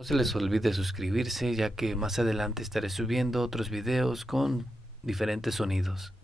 No se les olvide suscribirse, ya que más adelante estaré subiendo otros videos con diferentes sonidos.